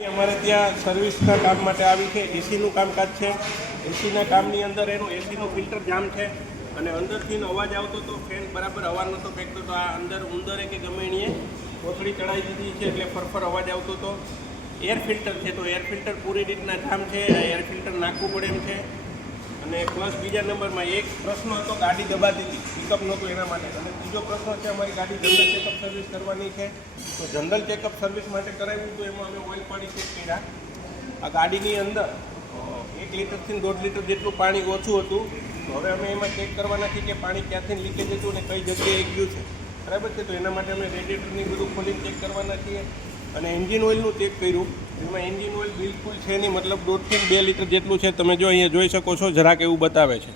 અમારે ત્યાં સર્વિસના કામ માટે આવી છે. એસીનું કામકાજ છે. એસીના કામની અંદર એનું એસીનું ફિલ્ટર જામ છે અને અંદરથી અવાજ આવતો તો ફેન બરાબર હવા નહોતો ફેંકતો, તો આ અંદર ઉંદરે કે ગમે એણીએ કોથળી ચડાવી દીધી છે એટલે ફરફર અવાજ આવતો હતો. એર ફિલ્ટર છે, તો એર ફિલ્ટર પૂરી રીતના જામ છે. આ એર ફિલ્ટર નાખવું પડે એમ છે. અને પ્લસ બીજા નંબરમાં એક પ્રશ્ન હતો, ગાડી દબાતી હતી, પિકઅપ નહોતું એના માટે. અને ત્રીજો પ્રશ્ન છે, અમારી ગાડી જનરલ ચેકઅપ સર્વિસ કરવાની છે. તો જનરલ ચેકઅપ સર્વિસ માટે કરાવ્યું તો એમાં અમે ઓઇલ પાણી ચેક કર્યા. આ ગાડીની અંદર 1 લીટરથી 1.5 લીટર જેટલું પાણી ઓછું હતું. તો હવે અમે એમાં ચેક કરવાના છીએ કે પાણી ક્યાંથી લીકેજ હતું અને કઈ જગ્યાએ ગયું છે, બરાબર છે. તો એના માટે અમે રેડિએટરની બધું ખોલીને ચેક કરવાના છીએ. અને એન્જિન ઓઇલનું ચેક કર્યું, એમાં એન્જિન ઓઇલ બિલકુલ છે નહીં, મતલબ 1.5 થી 2 લીટર જેટલું છે. તમે જો અહીંયા જોઈ શકો છો, જરાક એવું બતાવે છે.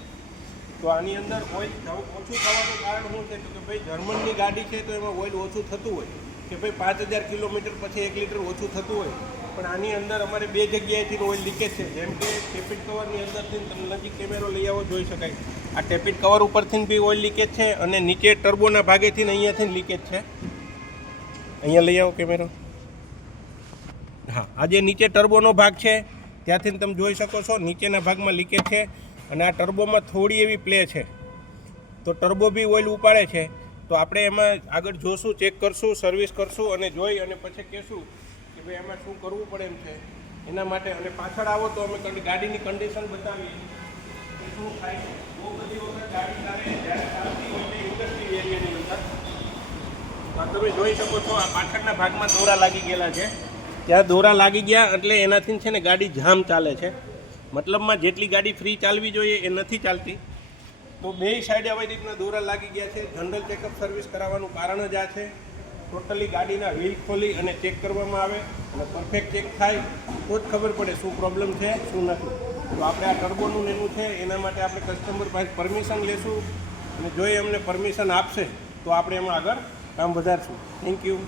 તો આની અંદર ઓઇલ ઓછું થવાનું કારણ શું છે? તો કે ભાઈ જર્મનની ગાડી છે તો એમાં ઓઇલ ઓછું થતું હોય કે ભાઈ 5000 કિલોમીટર પછી 1 લીટર ઓછું થતું હોય. પણ આની અંદર અમારે 2 જગ્યાએથી ઓઇલ લીકેજ છે. જેમ કે ટેપિટ કવરની અંદરથી તમે નજીક કેમેરો લઈ આવો, જોઈ શકાય. આ ટેપિટ કવર ઉપરથી બી ઓઇલ લીકેજ છે અને નીચે ટર્બોના ભાગેથી અહીંયાથી લીકેજ છે. અહીંયા લઈ આવો કેમેરો. હા, આ જે નીચે ટર્બોનો ભાગ છે ત્યાંથી તમે જોઈ શકો છો, નીચેના ભાગમાં લીકેજ છે. અને આ ટર્બોમાં થોડી એવી પ્લે છે, તો ટર્બો બી ઓઇલ ઉપાડે છે. તો આપણે એમાં આગળ જોશું, ચેક કરશું, સર્વિસ કરશું અને જોઈ અને પછી કહેશું કે ભાઈ એમાં શું કરવું પડે એમ છે એના માટે. અને પાછળ આવો તો અમે ગાડીની કન્ડિશન બતાવીએ કે શું થાય. બહુ બધી વખત ગાડી જ્યારે ચાલતી હોય છે ઇન્ડસ્ટ્રી એરિયાની અંદર, તો તમે જોઈ શકો છો આ પાછળના ભાગમાં દોરા લાગી ગયેલા છે. ત્યાં દોરા લાગી ગયા એટલે એનાથી છે ને ગાડી જામ ચાલે છે. મતલબમાં જેટલી ગાડી ફ્રી ચાલવી જોઈએ એ નથી ચાલતી. તો બે સાઈડે આવી રીતના દોરા લાગી ગયા છે. જનરલ ચેકઅપ સર્વિસ કરાવવાનું કારણ જ આ છે. ટોટલી ગાડીના વ્હીલ ખોલી અને ચેક કરવામાં આવે અને પરફેક્ટ ચેક થાય તો જ ખબર પડે શું પ્રોબ્લેમ છે શું નથી. તો આપણે આ ટર્બોનું એનું છે, એના માટે આપણે કસ્ટમર પાસે પરમિશન લેશું અને જો એ અમને પરમિશન આપશે તો આપણે એમાં આગળ કામ વધારશું. Thank you.